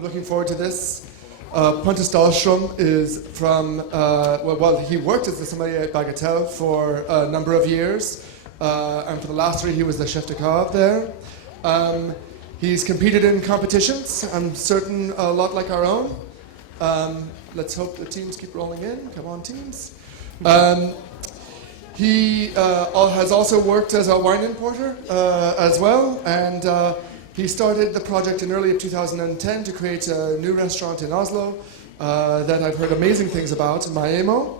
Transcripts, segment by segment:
I'm looking forward to this. Pontus Dahlstrom is from, he worked as the Sommelier at Bagatelle for a number of years, and for the last 3 he was the chef de cave there. He's competed in competitions, I'm certain a lot like our own. Let's hope the teams keep rolling in. Come on, teams. He has also worked as a wine importer as well, and he started the project in early 2010 to create a new restaurant in Oslo that I've heard amazing things about, Maaemo.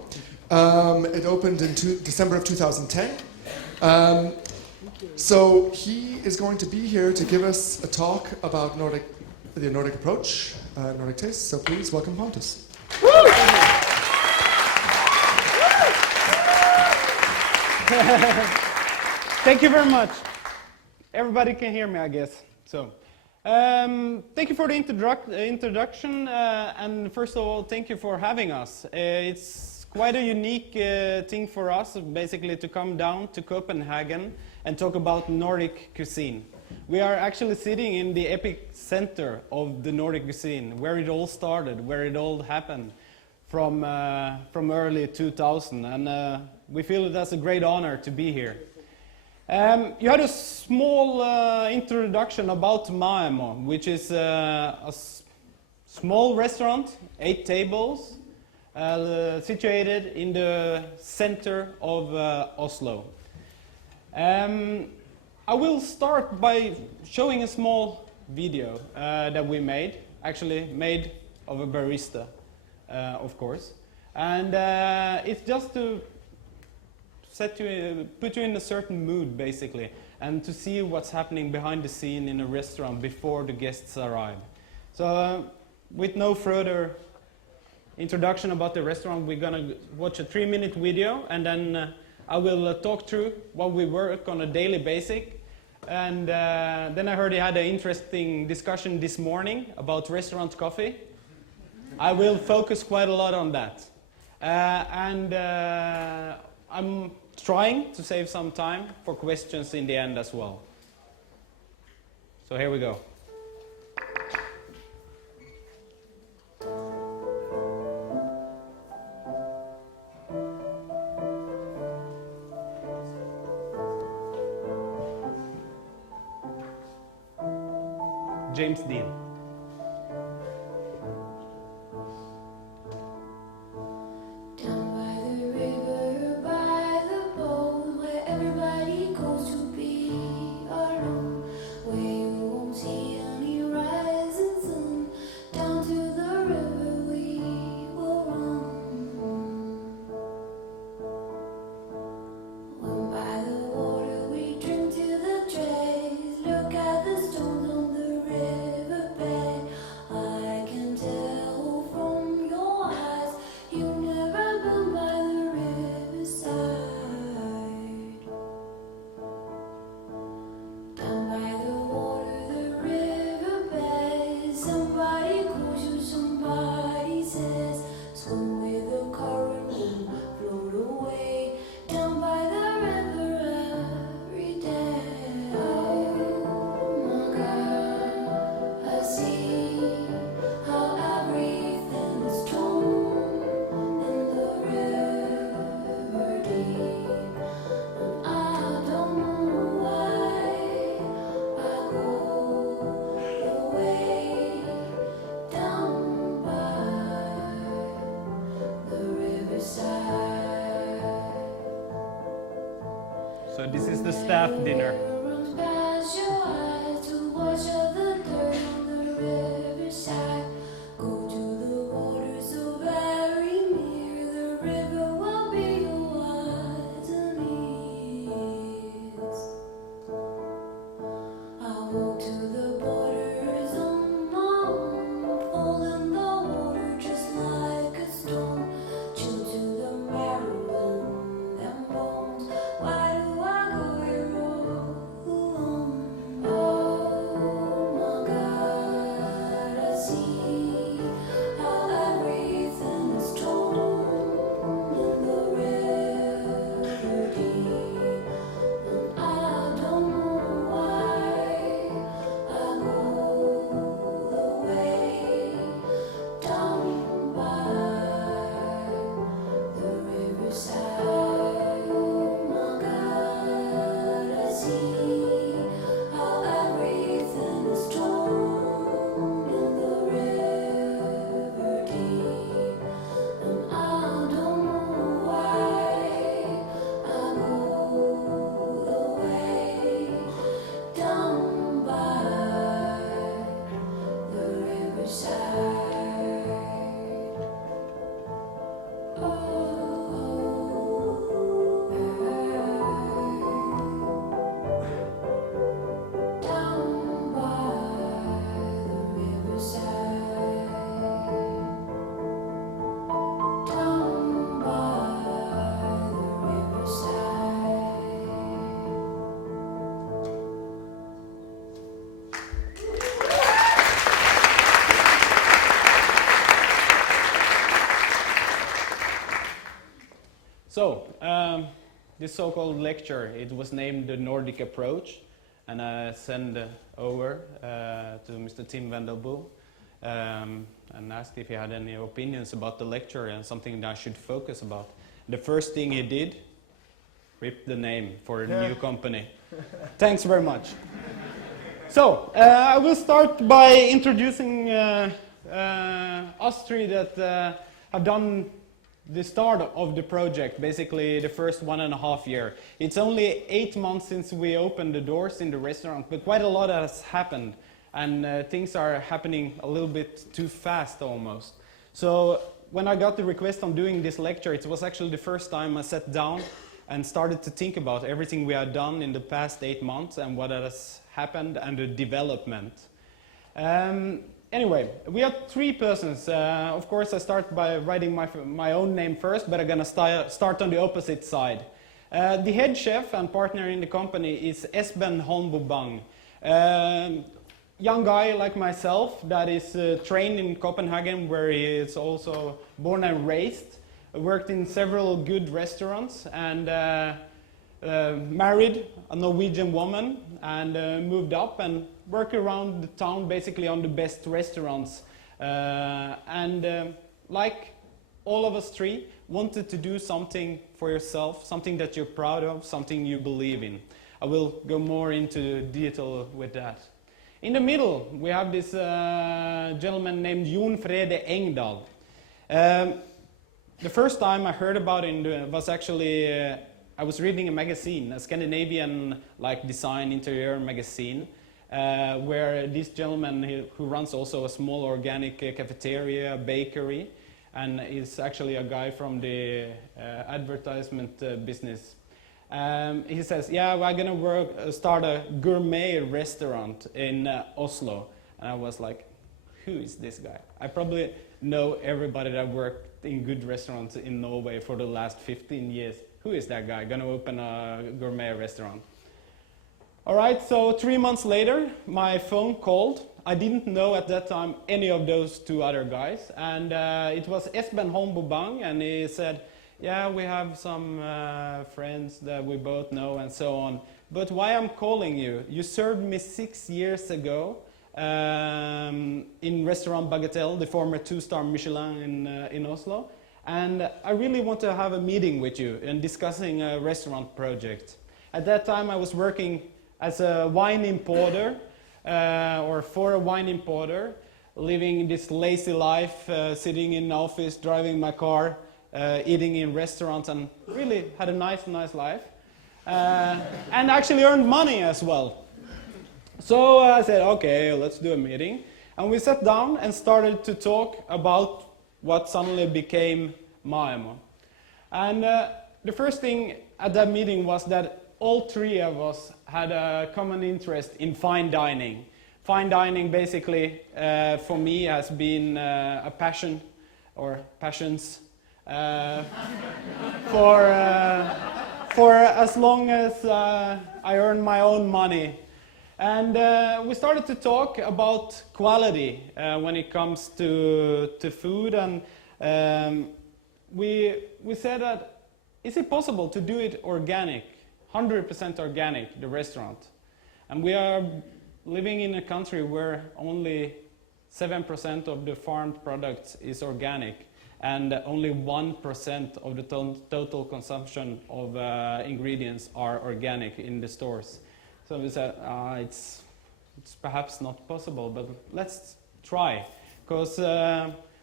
It opened in December of 2010. So he is going to be here to give us a talk about the Nordic Approach, Nordic Taste. So please welcome Pontus. Thank you very much. Everybody can hear me, I guess. So, thank you for the introduction, and first of all, thank you for having us. It's quite a unique thing for us, basically, to come down to Copenhagen and talk about Nordic cuisine. We are actually sitting in the epicenter of the Nordic cuisine, where it all started, where it all happened from early 2000, and we feel that's a great honor to be here. You had a small introduction about Maaemo, which is a small restaurant, 8 tables, situated in the center of Oslo. I will start by showing a small video that we made, actually made of a barista, of course. And it's just to put you in a certain mood, basically, and to see what's happening behind the scene in a restaurant before the guests arrive. So, with no further introduction about the restaurant, we're gonna watch a 3-minute video, and then I will talk through what we work on a daily basis. And then I heard you had an interesting discussion this morning about restaurant coffee. I will focus quite a lot on that. I'm trying to save some time for questions in the end as well. So here we go. James Dean. So this is the staff dinner. Why do I go here? So, this so-called lecture, it was named the Nordic Approach, and I sent over to Mr. Tim Wendelboe and asked if he had any opinions about the lecture and something that I should focus about. The first thing he did, ripped the name for a new company. Thanks very much. So, I will start by introducing us three that have done the start of the project, basically the first 1.5 years. It's only 8 months since we opened the doors in the restaurant, but quite a lot has happened, and things are happening a little bit too fast almost. So when I got the request on doing this lecture, it was actually the first time I sat down and started to think about everything we had done in the past 8 months and what has happened and the development. Anyway, we have 3 persons. Of course, I start by writing my own name first, but I'm going to start on the opposite side. The head chef and partner in the company is Esben Holmboe. Young guy like myself that is trained in Copenhagen, where he is also born and raised. Worked in several good restaurants and married a Norwegian woman and moved up and worked around the town basically on the best restaurants. Like all of us 3, wanted to do something for yourself, something that you're proud of, something you believe in. I will go more into detail with that. In the middle, we have this gentleman named Jon-Frede Engdahl. The first time I heard about him was actually, I was reading a magazine, a Scandinavian design interior magazine, where this gentleman who runs also a small organic cafeteria, bakery, and is actually a guy from the advertisement business. He says, yeah, we're gonna start a gourmet restaurant in Oslo. And I was like, who is this guy? I probably know everybody that worked in good restaurants in Norway for the last 15 years. Who is that guy gonna open a gourmet restaurant? All right, so 3 months later, my phone called. I didn't know at that time any of those 2 other guys. And it was Esben Holmboe, and he said, yeah, we have some friends that we both know and so on. But why I'm calling you? You served me 6 years ago in Restaurant Bagatelle, the former 2-star Michelin in Oslo. And I really want to have a meeting with you and discussing a restaurant project. At that time I was working as a wine importer, or for a wine importer, living this lazy life, sitting in the office, driving my car, eating in restaurants, and really had a nice life. And actually earned money as well. So I said, okay, let's do a meeting. And we sat down and started to talk about what suddenly became Maaemo. And the first thing at that meeting was that all 3 of us had a common interest in fine dining. Fine dining basically for me has been a passion, or passions, for as long as I earn my own money. And we started to talk about quality when it comes to food, and we said that, is it possible to do it organic, 100% organic, the restaurant? And we are living in a country where only 7% of the farmed products is organic, and only 1% of the total consumption of ingredients are organic in the stores. So we said, it's perhaps not possible, but let's try. Because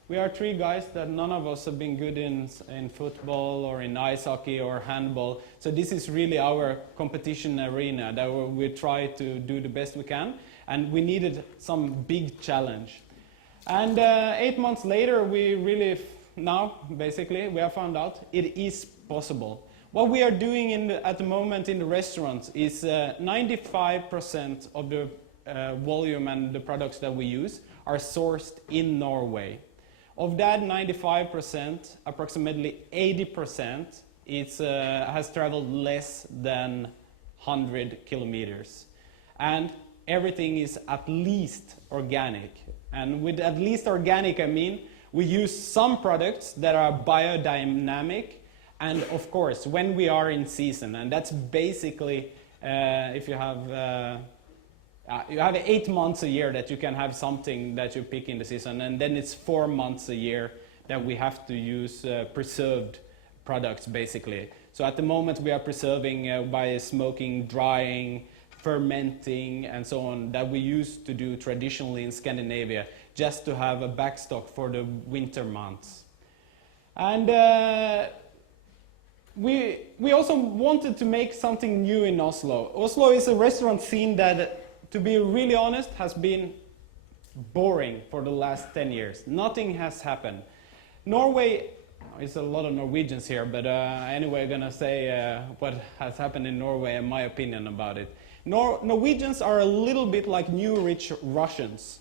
we are 3 guys that none of us have been good in football or in ice hockey or handball. So this is really our competition arena that we try to do the best we can. And we needed some big challenge. And 8 months later, we really, basically, we have found out it is possible. What we are doing at the moment in the restaurants is 95% of the volume and the products that we use are sourced in Norway. Of that 95%, approximately 80% has traveled less than 100 kilometers. And everything is at least organic. And with at least organic, I mean we use some products that are biodynamic And of course, when we are in season, and that's basically if you have 8 months a year that you can have something that you pick in the season, and then it's 4 months a year that we have to use preserved products basically. So at the moment we are preserving by smoking, drying, fermenting and so on that we used to do traditionally in Scandinavia just to have a backstock for the winter months. And we also wanted to make something new in Oslo. Oslo is a restaurant scene that, to be really honest, has been boring for the last 10 years. Nothing has happened. Norway, there's a lot of Norwegians here, but anyway, I'm gonna say what has happened in Norway and my opinion about it. Norwegians are a little bit like new rich Russians.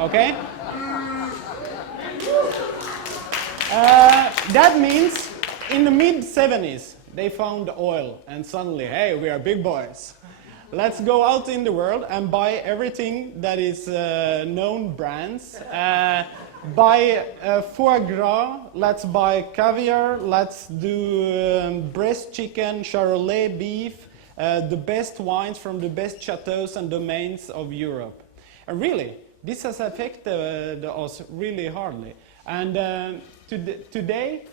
Okay? That means in the mid-70s, they found oil and suddenly, hey, we are big boys. Let's go out in the world and buy everything that is known brands. Buy foie gras, let's buy caviar, let's do breast chicken, Charolais beef, the best wines from the best chateaus and domains of Europe. And really, this has affected us really hardly. And today,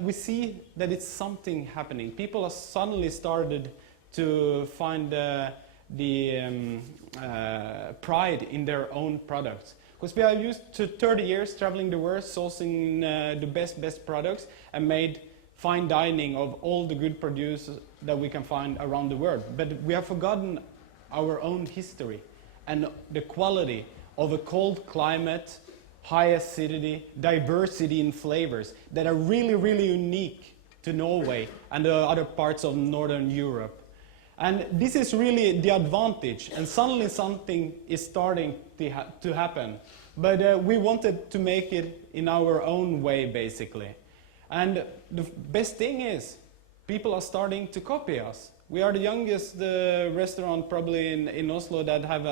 we see that it's something happening. People have suddenly started to find the pride in their own products. Because we are used to 30 years traveling the world, sourcing the best products, and made fine dining of all the good produce that we can find around the world. But we have forgotten our own history and the quality of a cold climate, high acidity, diversity in flavors that are really, really unique to Norway and the other parts of Northern Europe. And this is really the advantage, and suddenly something is starting to happen. But we wanted to make it in our own way, basically. And the best thing is, people are starting to copy us. We are the youngest restaurant probably in Oslo that have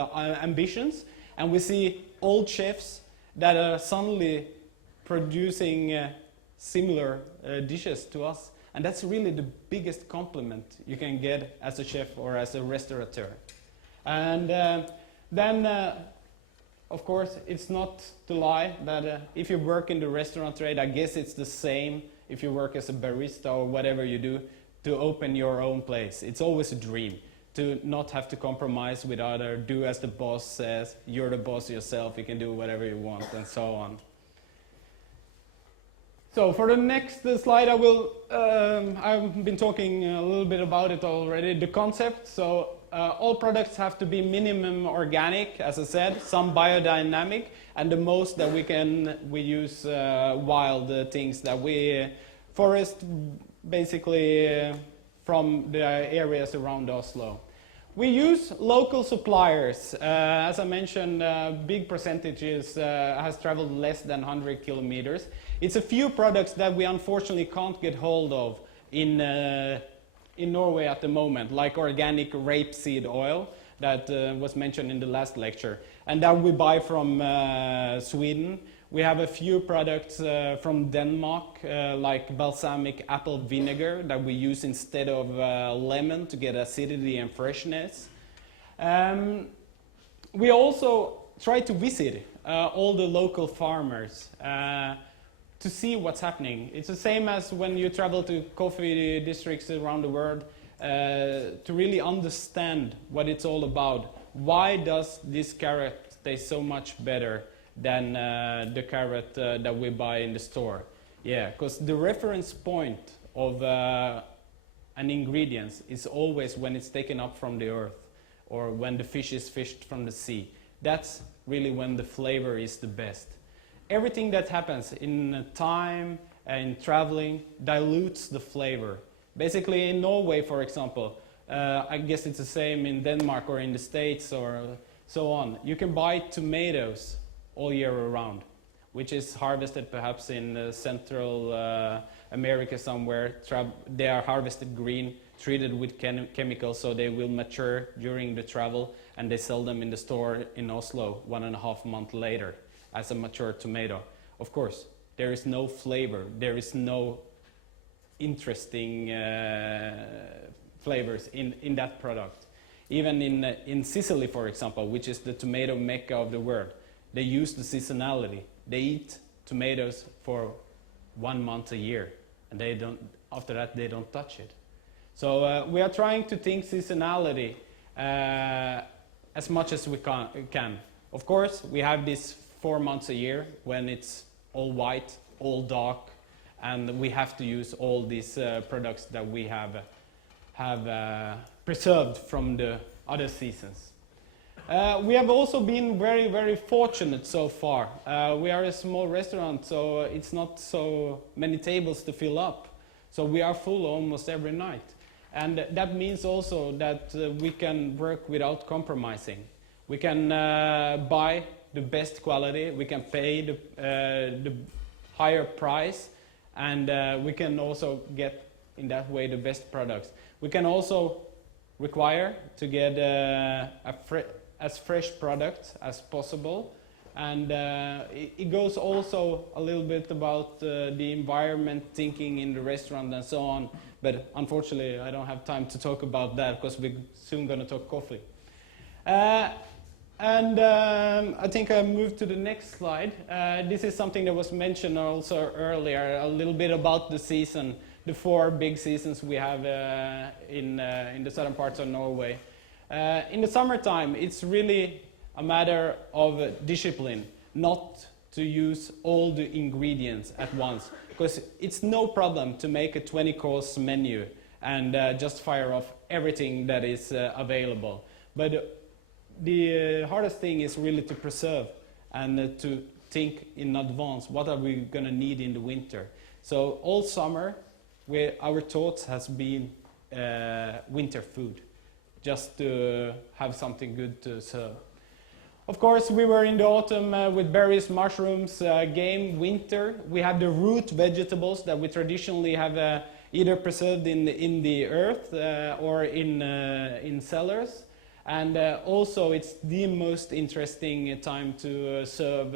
ambitions, and we see old chefs that are suddenly producing similar dishes to us. And that's really the biggest compliment you can get as a chef or as a restaurateur. And then, of course, it's not to lie that if you work in the restaurant trade, I guess it's the same if you work as a barista or whatever you do, to open your own place. It's always a dream to not have to compromise with other, do as the boss says, you're the boss yourself, you can do whatever you want, and so on. So for the next slide, I've been talking a little bit about it already, the concept. So all products have to be minimum organic, as I said, some biodynamic, and the most that we use wild things that we forest basically from the areas around Oslo. We use local suppliers. As I mentioned, big percentages has traveled less than 100 kilometers. It's a few products that we unfortunately can't get hold of in Norway at the moment, like organic rapeseed oil that was mentioned in the last lecture, and that we buy from Sweden. We have a few products from Denmark, like balsamic apple vinegar that we use instead of lemon to get acidity and freshness. We also try to visit all the local farmers to see what's happening. It's the same as when you travel to coffee districts around the world to really understand what it's all about. Why does this carrot taste so much better than the carrot that we buy in the store? Yeah, because the reference point of an ingredient is always when it's taken up from the earth or when the fish is fished from the sea. That's really when the flavor is the best. Everything that happens in time and traveling dilutes the flavor. Basically in Norway, for example, I guess it's the same in Denmark or in the States or so on. You can buy tomatoes all year around, which is harvested perhaps in Central America somewhere. They are harvested green, treated with chemicals so they will mature during the travel, and they sell them in the store in Oslo 1.5 months later as a mature tomato. Of course, there is no flavor, there is no interesting flavors in that product. Even in Sicily, for example, which is the tomato mecca of the world, they use the seasonality. They eat tomatoes for 1 month a year, and they don't. After that, they don't touch it. So we are trying to think seasonality as much as we can. Of course, we have this 4 months a year when it's all white, all dark, and we have to use all these products that we have preserved from the other seasons. We have also been very, very fortunate so far. We are a small restaurant, so it's not so many tables to fill up. So we are full almost every night. And that means also that we can work without compromising. We can buy the best quality, we can pay the higher price, and we can also get, in that way, the best products. We can also require to get as fresh product as possible, and it goes also a little bit about the environment, thinking in the restaurant and so on, but unfortunately I don't have time to talk about that because we're soon going to talk coffee. I think I move to the next slide. This is something that was mentioned also earlier, a little bit about the season, the 4 big seasons we have in the southern parts of Norway. In the summertime, it's really a matter of discipline, not to use all the ingredients at once, because it's no problem to make a 20-course menu and just fire off everything that is available. But the hardest thing is really to preserve and to think in advance, what are we going to need in the winter. So all summer, our thoughts has been winter food, just to have something good to serve. Of course, we were in the autumn with various mushrooms, game, winter. We have the root vegetables that we traditionally have either preserved in the earth or in cellars. And also, it's the most interesting time to serve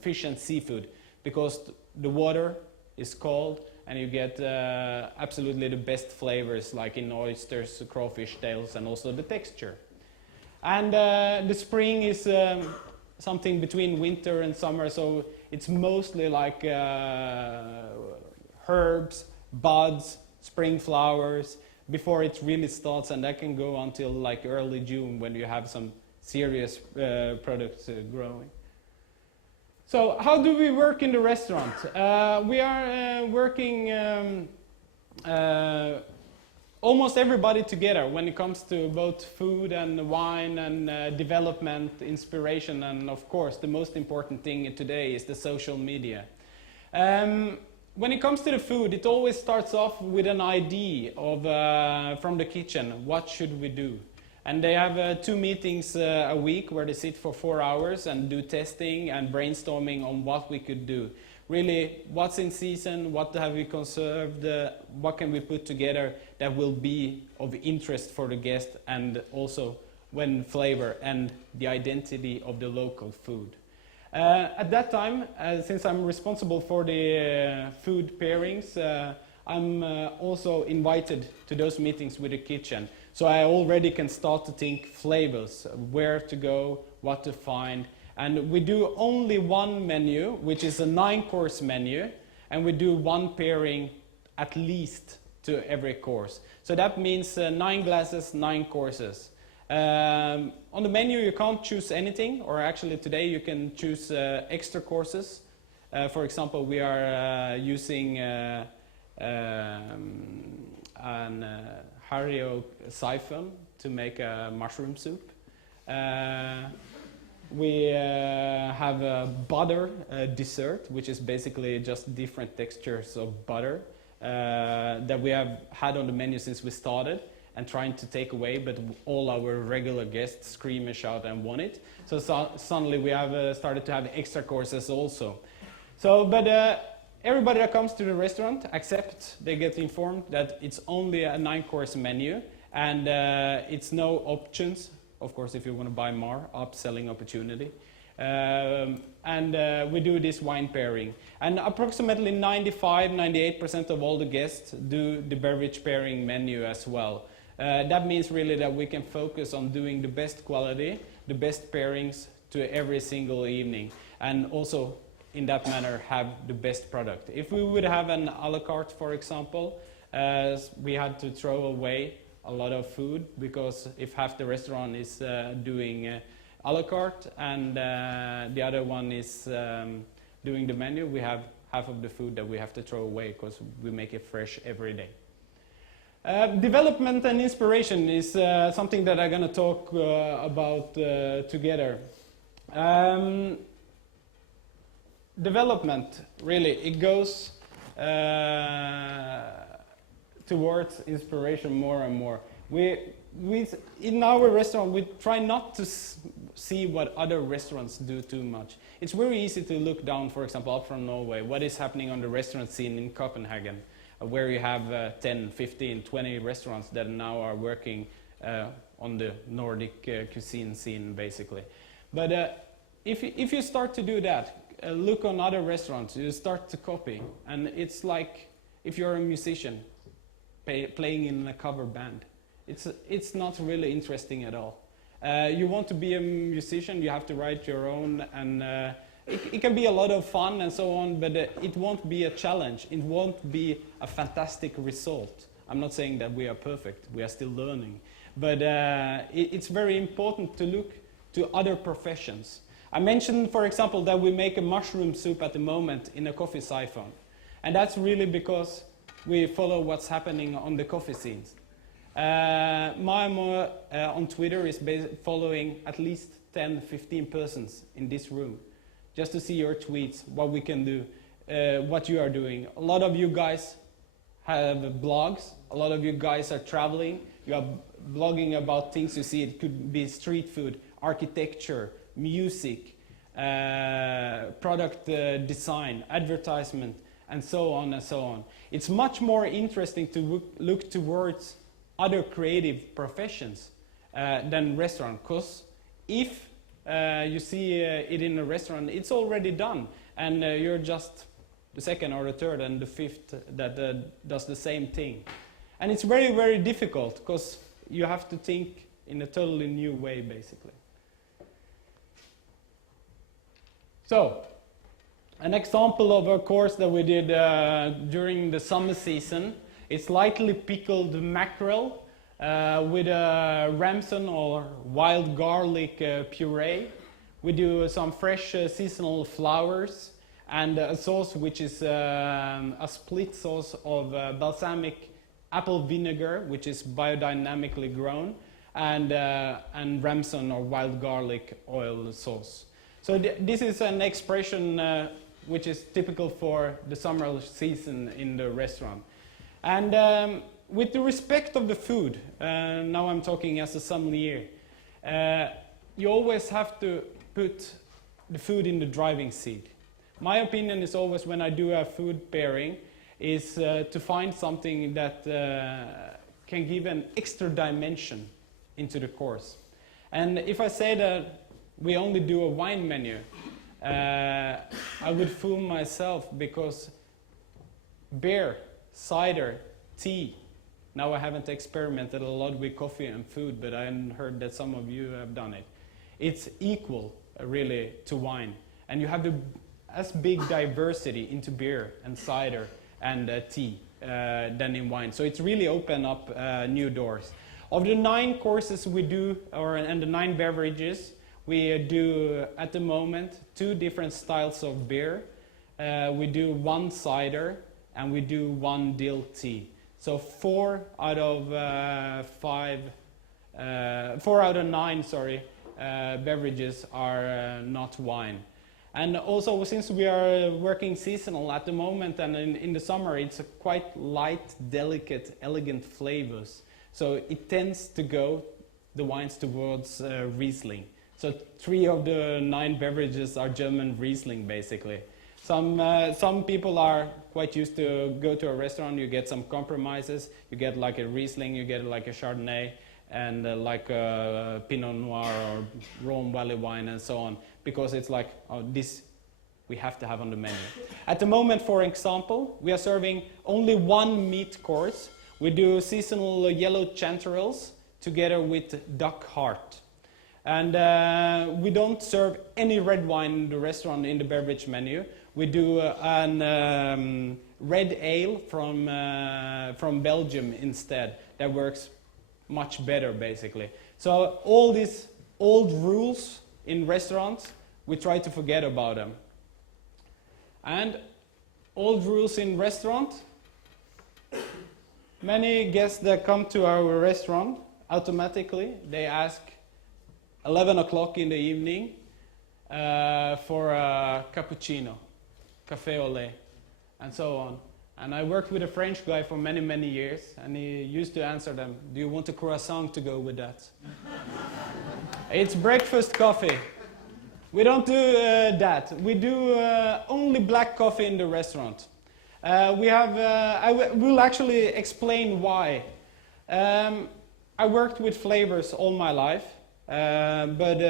fish and seafood, because the water is cold and you get absolutely the best flavors, like in oysters, crawfish tails, and also the texture. And the spring is something between winter and summer, so it's mostly like herbs, buds, spring flowers, before it really starts, and that can go until like early June when you have some serious products growing. So how do we work in the restaurant? We are working almost everybody together when it comes to both food and wine and development, inspiration, and of course the most important thing today is the social media. When it comes to the food, it always starts off with an idea of from the kitchen, what should we do? And they have 2 meetings a week where they sit for 4 hours and do testing and brainstorming on what we could do. Really, what's in season, what have we conserved, what can we put together that will be of interest for the guest, and also when flavor and the identity of the local food. At that time, since I'm responsible for the food pairings, I'm also invited to those meetings with the kitchen. So I already can start to think flavors, where to go, what to find. And we do only one menu, which is a 9-course menu, and we do 1 pairing at least to every course. So that means 9 glasses, 9 courses. On the menu you can't choose anything, or actually today you can choose extra courses. For example, we are using an Harrio siphon to make a mushroom soup. We have a butter dessert, which is basically just different textures of butter that we have had on the menu since we started and trying to take away, but all our regular guests scream and shout and want it. So suddenly we have started to have extra courses also. So, but everybody that comes to the restaurant, except they get informed that it's only a 9-course menu, and it's no options. Of course, if you want to buy more, upselling opportunity. We do this wine pairing. And approximately 95–98% of all the guests do the beverage pairing menu as well. That means really that we can focus on doing the best quality, the best pairings to every single evening, and also in that manner have the best product. If we would have an a la carte, for example, we had to throw away a lot of food, because if half the restaurant is doing a la carte and the other one is doing the menu, we have half of the food that we have to throw away because we make it fresh every day. Development and inspiration is something that I'm going to talk about together. Development, really, it goes towards inspiration more and more. In our restaurant, we try not to see what other restaurants do too much. It's very easy to look down, for example, up from Norway, what is happening on the restaurant scene in Copenhagen, where you have 10, 15, 20 restaurants that now are working on the Nordic cuisine scene, basically. But if you start to do that, look on other restaurants, you start to copy, and it's like if you're a musician playing in a cover band. It's not really interesting at all. You want to be a musician, you have to write your own, and it can be a lot of fun and so on, but it won't be a challenge. It won't be a fantastic result. I'm not saying that we are perfect, we are still learning. But it's very important to look to other professions. I mentioned, for example, that we make a mushroom soup at the moment in a coffee siphon. And that's really because we follow what's happening on the coffee scenes. Maaemo on Twitter is following at least 10, 15 persons in this room, just to see your tweets, what we can do, what you are doing. A lot of you guys have blogs, a lot of you guys are traveling, you are blogging about things you see. It could be street food, architecture, music, product design, advertisement, and so on and so on. It's much more interesting to look towards other creative professions than restaurant, because if you see it in a restaurant, it's already done, and you're just the second or the third and the fifth that does the same thing. And it's very, very difficult, because you have to think in a totally new way, basically. So, an example of a course that we did during the summer season is lightly pickled mackerel with a ramson or wild garlic puree. We do some fresh seasonal flowers and a sauce which is a split sauce of balsamic apple vinegar, which is biodynamically grown, and ramson or wild garlic oil sauce. So this is an expression which is typical for the summer season in the restaurant. And with the respect of the food, now I'm talking as a sommelier, you always have to put the food in the driving seat. My opinion is always, when I do a food pairing, is to find something that can give an extra dimension into the course. And if I say that we only do a wine menu, I would fool myself, because beer, cider, tea, now I haven't experimented a lot with coffee and food, but I heard that some of you have done it. It's equal, really, to wine. And you have as big diversity into beer and cider and tea than in wine. So it's really opened up new doors. Of the 9 courses we do, and the 9 beverages, we do, at the moment, 2 different styles of beer. We do 1 cider, and we do 1 dill tea. So 4 out of 9, beverages are not wine. And also, since we are working seasonal at the moment, and in the summer, it's a quite light, delicate, elegant flavors. So it tends to go, the wines, towards Riesling. So 3 of the 9 beverages are German Riesling, basically. Some people are quite used to go to a restaurant, you get some compromises, you get like a Riesling, you get like a Chardonnay, and like a Pinot Noir or Rhone Valley wine and so on. because it's like, oh, this we have to have on the menu. At the moment, for example, we are serving only one meat course. We do seasonal yellow chanterelles together with duck heart. And we don't serve any red wine in the restaurant in the beverage menu. We do an red ale from Belgium instead. That works much better, basically. So all these old rules in restaurants, we try to forget about them. And old rules in restaurant, many guests that come to our restaurant, automatically they ask 11 o'clock in the evening for a cappuccino, café au lait, and so on. And I worked with a French guy for many, many years, and he used to answer them, do you want a croissant to go with that? It's breakfast coffee. We don't do that. We do only black coffee in the restaurant. I will actually explain why. I worked with flavors all my life, but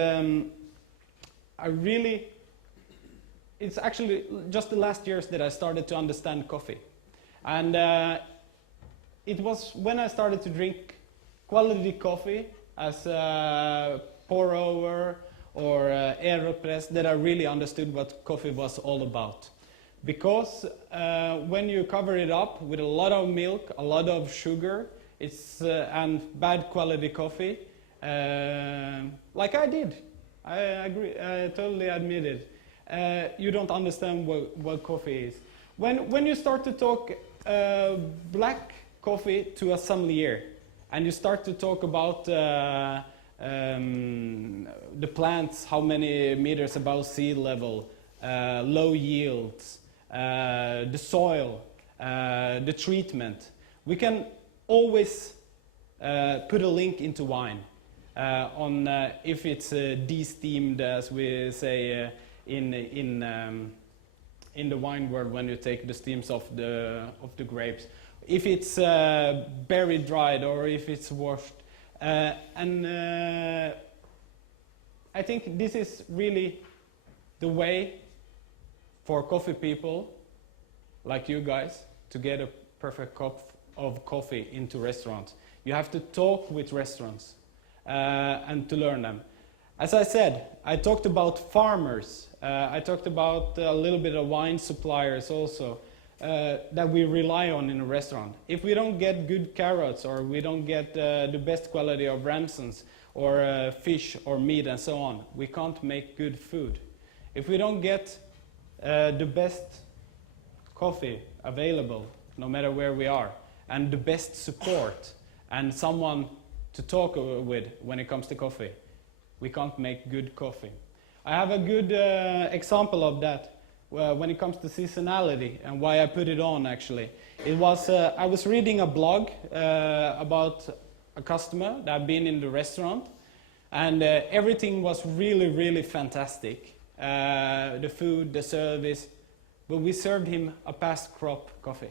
it's actually just the last years that I started to understand coffee. And it was when I started to drink quality coffee as pour over or AeroPress that I really understood what coffee was all about. Because when you cover it up with a lot of milk, a lot of sugar, and bad quality coffee, like I did, I agree, I totally admit it. You don't understand what coffee is. When you start to talk black coffee to a sommelier, and you start to talk about the plants, how many meters above sea level, low yields, the soil, the treatment, we can always put a link into wine on if it's de-steamed, as we say in the wine world, when you take the steams of the grapes, if it's berry dried or if it's washed. And I think this is really the way for coffee people like you guys to get a perfect cup of coffee into restaurants. You have to talk with restaurants and to learn them. As I said, I talked about farmers. I talked about a little bit of wine suppliers also that we rely on in a restaurant. If we don't get good carrots, or we don't get the best quality of ramsons or fish or meat and so on, we can't make good food. If we don't get the best coffee available, no matter where we are, and the best support, and someone to talk with when it comes to coffee, we can't make good coffee. I have a good example of that when it comes to seasonality and why I put it on, actually. It was, I was reading a blog about a customer that had been in the restaurant, and everything was really, really fantastic. The food, the service, but we served him a past crop coffee.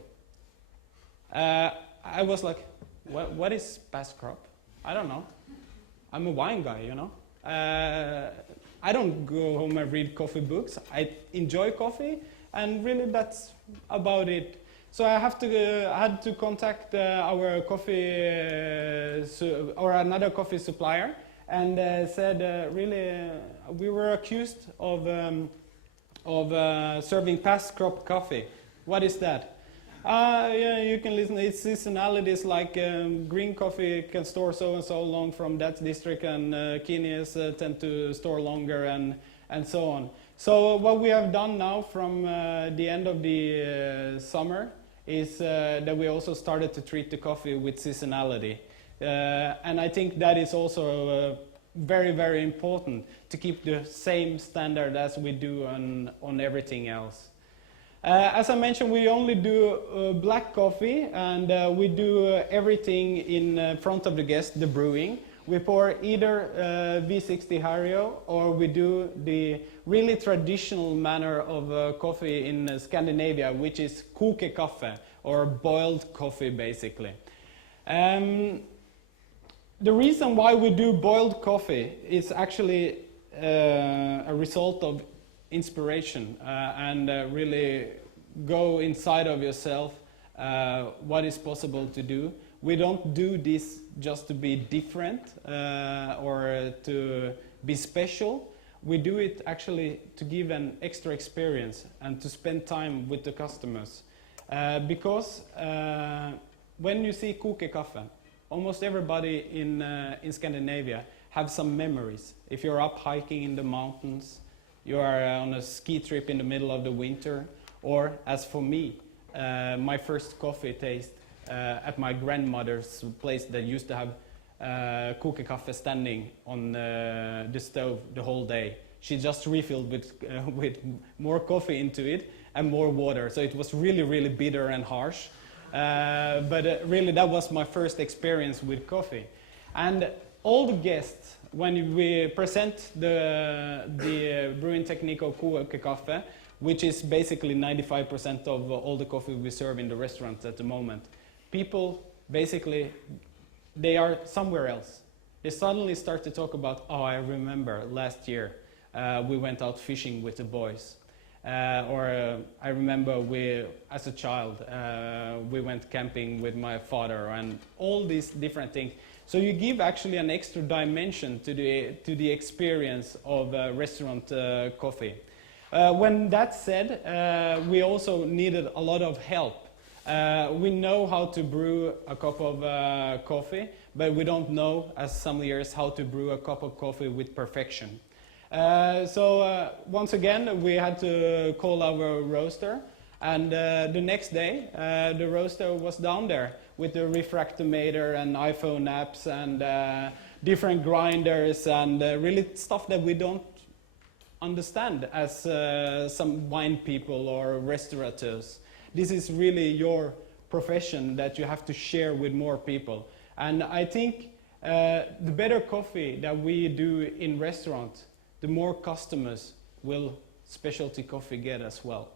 I was like, what is past crop? I don't know. I'm a wine guy, you know. I don't go home and read coffee books. I enjoy coffee, and really that's about it. So I had to contact our coffee or another coffee supplier, and said really we were accused of serving past crop coffee. What is that? Yeah, you can listen. It's seasonalities, like green coffee can store so and so long from that district, and Kenyans tend to store longer, and so on. So what we have done now from the end of the summer is that we also started to treat the coffee with seasonality. And I think that is also very, very important to keep the same standard as we do on everything else. As I mentioned, we only do black coffee, and we do everything in front of the guest, the brewing. We pour either V60 Hario, or we do the really traditional manner of coffee in Scandinavia, which is kokekaffe, or boiled coffee, basically. The reason why we do boiled coffee is actually a result of inspiration and really go inside of yourself what is possible to do. We don't do this just to be different or to be special. We do it actually to give an extra experience and to spend time with the customers. Because when you see kokekaffe, almost everybody in Scandinavia have some memories. If you're up hiking in the mountains, you are on a ski trip in the middle of the winter, or as for me, my first coffee taste at my grandmother's place that used to have kokekaffe standing on the stove the whole day. She just refilled with more coffee into it and more water, so it was really, really bitter and harsh. But really that was my first experience with coffee. And all the guests, when we present the brewing technique of kokekaffe, which is basically 95% of all the coffee we serve in the restaurant at the moment, people basically, they are somewhere else. They suddenly start to talk about, oh, I remember last year we went out fishing with the boys. I remember as a child, we went camping with my father, and all these different things. So you give actually an extra dimension to the experience of restaurant coffee. When that's said, we also needed a lot of help. We know how to brew a cup of coffee, but we don't know, as sommeliers, how to brew a cup of coffee with perfection. Once again, we had to call our roaster, and the next day, the roaster was down there with the refractometer and iPhone apps and different grinders and really stuff that we don't understand as some wine people or restaurateurs. This is really your profession that you have to share with more people. And I think the better coffee that we do in restaurants, the more customers will specialty coffee get as well.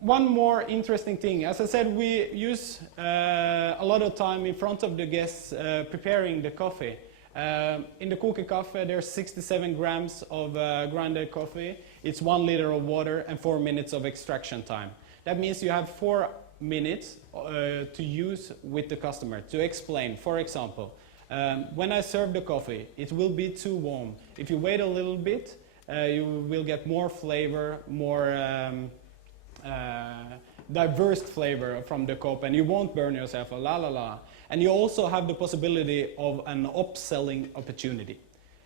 One more interesting thing. As I said, we use a lot of time in front of the guests preparing the coffee. In the kokekaffe, there's 67 grams of grounded coffee. It's 1 liter of water and 4 minutes of extraction time. That means you have 4 minutes to use with the customer to explain. For example, when I serve the coffee, it will be too warm. If you wait a little bit, you will get more flavor, more diverse flavor from the cup, and you won't burn yourself, la la la. And you also have the possibility of an upselling opportunity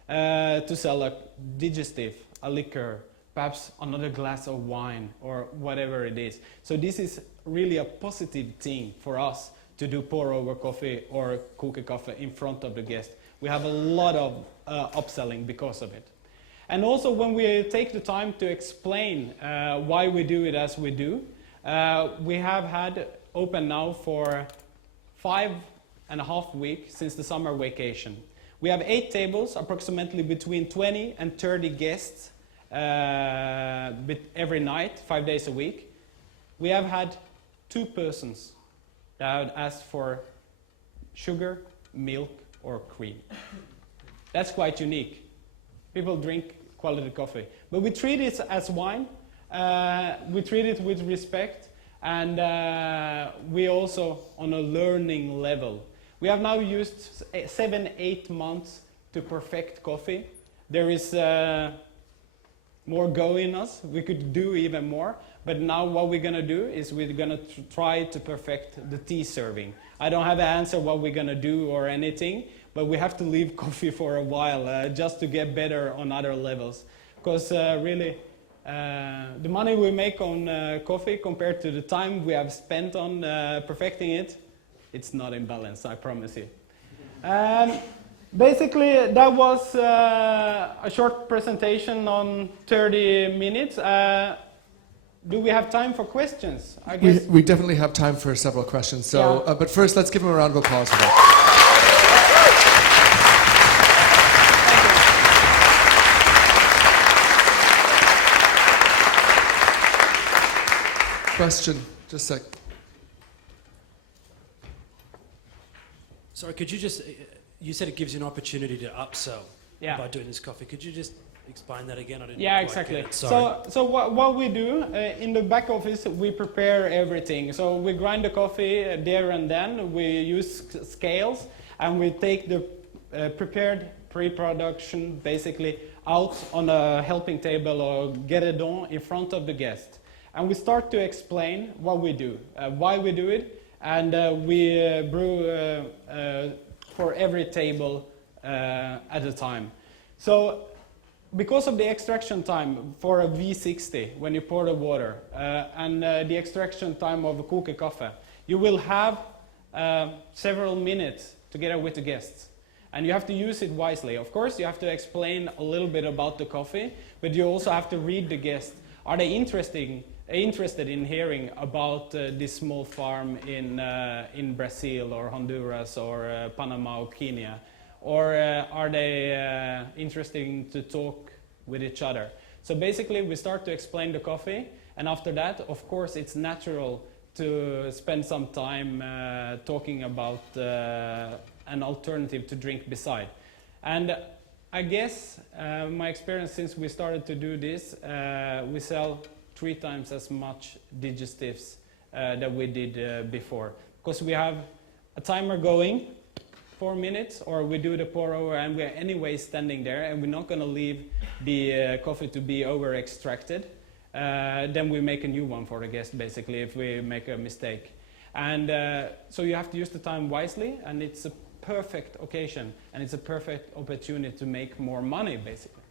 to sell a digestive, a liquor, perhaps another glass of wine or whatever it is. So this is really a positive thing for us to do pour over coffee or kokekaffe in front of the guest. We have a lot of upselling because of it. And also when we take the time to explain why we do it as we do, we have had open now for 5.5 weeks since the summer vacation. We have 8 tables, approximately between 20 and 30 guests every night, 5 days a week. We have had 2 persons that have asked for sugar, milk, or cream. That's quite unique. People drink quality coffee. But we treat it as wine. We treat it with respect. And we also on a learning level. We have now used 7-8 months to perfect coffee. There is more go in us. We could do even more. But now what we're going to do is we're going to try to perfect the tea serving. I don't have an answer what we're going to do or anything, but we have to leave coffee for a while just to get better on other levels. Because really, the money we make on coffee compared to the time we have spent on perfecting it, it's not in balance, I promise you. Basically, that was a short presentation on 30 minutes. Do we have time for questions? I guess we definitely have time for several questions. So, yeah. But first, let's give him a round of applause for that. Question, just a sec. Sorry, could you just, you said it gives you an opportunity to upsell. by doing this coffee. Could you just explain that again? I didn't Yeah, quite exactly. get it. Sorry. So what we do in the back office, we prepare everything. So we grind the coffee there and then. We use scales, and we take the prepared pre-production basically out on a helping table or get it on in front of the guest. And we start to explain what we do, why we do it, and we brew for every table at a time. So because of the extraction time for a V60, when you pour the water, and the extraction time of a koke kaffe, you will have several minutes together with the guests. And you have to use it wisely. Of course, you have to explain a little bit about the coffee, but you also have to read the guest. Are they interested in hearing about this small farm in Brazil or Honduras or Panama or Kenya? Or are they interested to talk with each other? So basically, we start to explain the coffee, and after that, of course, it's natural to spend some time talking about an alternative to drink beside. And I guess my experience since we started to do this, we sell 3 times as much digestives that we did before. Because we have a timer going, 4 minutes, or we do the pour over and we're anyway standing there and we're not going to leave the coffee to be over extracted. Then we make a new one for the guest basically if we make a mistake. And so you have to use the time wisely, and it's a perfect occasion and it's a perfect opportunity to make more money basically.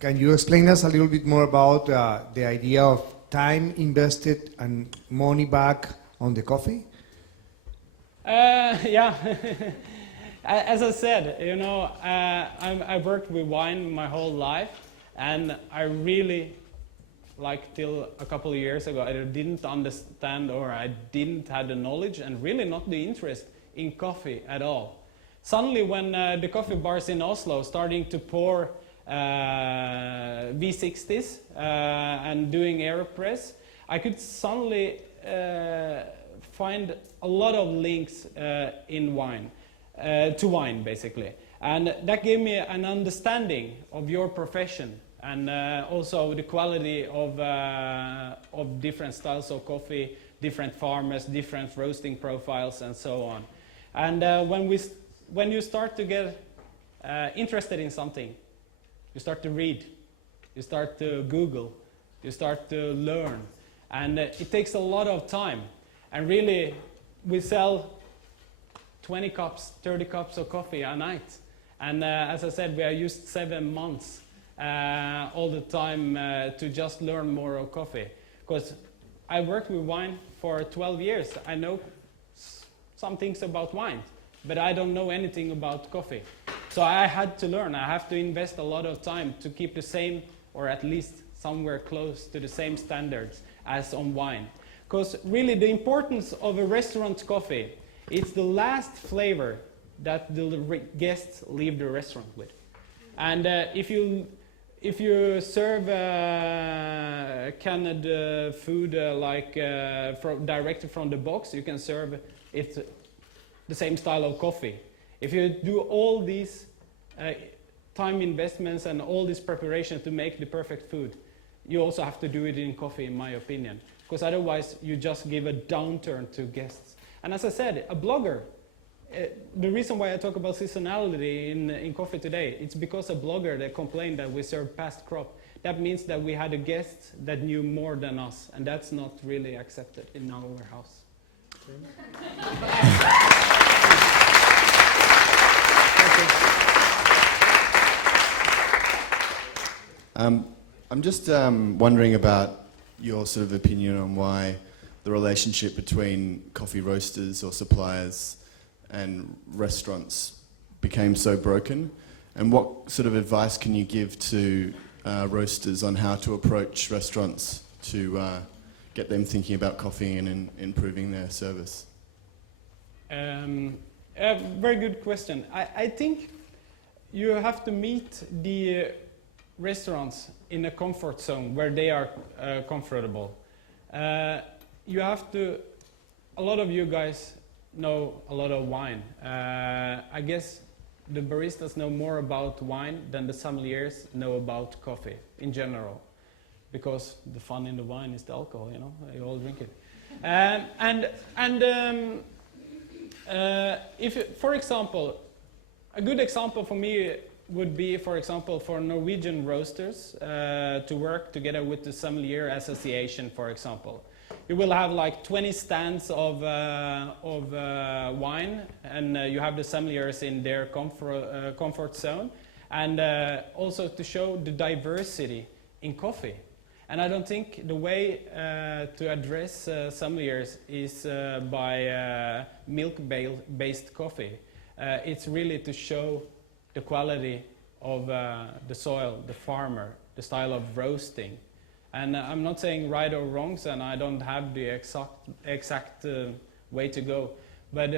Can you explain us a little bit more about the idea of time invested and money back on the coffee? Yeah, as I said, you know, I've worked with wine my whole life, and I really, like till a couple of years ago, I didn't understand, or I didn't have the knowledge and really not the interest in coffee at all. Suddenly when the coffee bars in Oslo starting to pour V60s and doing AeroPress, I could suddenly find a lot of links in wine, to wine basically. And that gave me an understanding of your profession and also the quality of different styles of coffee, different farmers, different roasting profiles and so on. And when you start to get interested in something, you start to read, you start to Google, you start to learn. And it takes a lot of time. And really, we sell 20 cups, 30 cups of coffee a night. And as I said, we are used 7 months all the time to just learn more of coffee. Because I worked with wine for 12 years. I know some things about wine, but I don't know anything about coffee. So I had to learn. I have to invest a lot of time to keep the same, or at least somewhere close to the same standards as on wine. Because really the importance of a restaurant coffee, it's the last flavor that the guests leave the restaurant with. And if you serve canned food directly from the box, you can serve it the same style of coffee. If you do all these time investments and all this preparation to make the perfect food, you also have to do it in coffee, in my opinion. Because otherwise, you just give a downturn to guests. And as I said, a blogger, the reason why I talk about seasonality in coffee today, it's because a blogger that complained that we serve past crop. That means that we had a guest that knew more than us, and that's not really accepted in our house. I'm just wondering about your sort of opinion on why the relationship between coffee roasters or suppliers and restaurants became so broken, and what sort of advice can you give to roasters on how to approach restaurants to get them thinking about coffee and improving their service? A very good question. I think you have to meet the restaurants in a comfort zone where they are comfortable. You have to, a lot of you guys know a lot of wine. I guess the baristas know more about wine than the sommeliers know about coffee in general, because the fun in the wine is the alcohol, you know, you all drink it. If, for example, a good example for me would be, for example, for Norwegian roasters to work together with the Sommelier Association, for example. You will have like 20 stands of wine, and you have the sommeliers in their comfort zone, and also to show the diversity in coffee. And I don't think the way to address sommeliers is by milk-based coffee. It's really to show the quality of the soil, the farmer, the style of roasting. And I'm not saying right or wrongs, and I don't have the exact way to go. But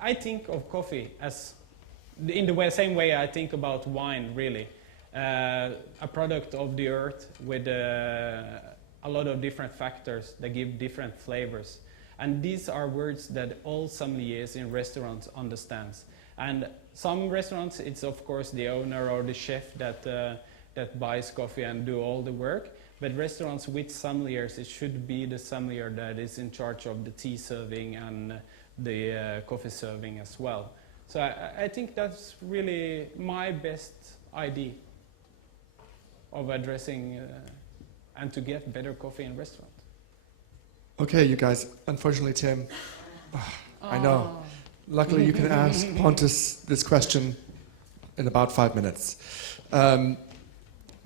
I think of coffee as, in the same way I think about wine, really. A product of the earth with a lot of different factors that give different flavors. And these are words that all sommeliers in restaurants understands. And some restaurants, it's of course the owner or the chef that buys coffee and do all the work. But restaurants with sommeliers, it should be the sommelier that is in charge of the tea serving and the coffee serving as well. So I think that's really my best idea of addressing and to get better coffee in restaurants. Okay, you guys. Unfortunately, Tim, I know. Luckily, you can ask Pontus this question in about 5 minutes.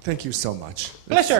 Thank you so much. Pleasure.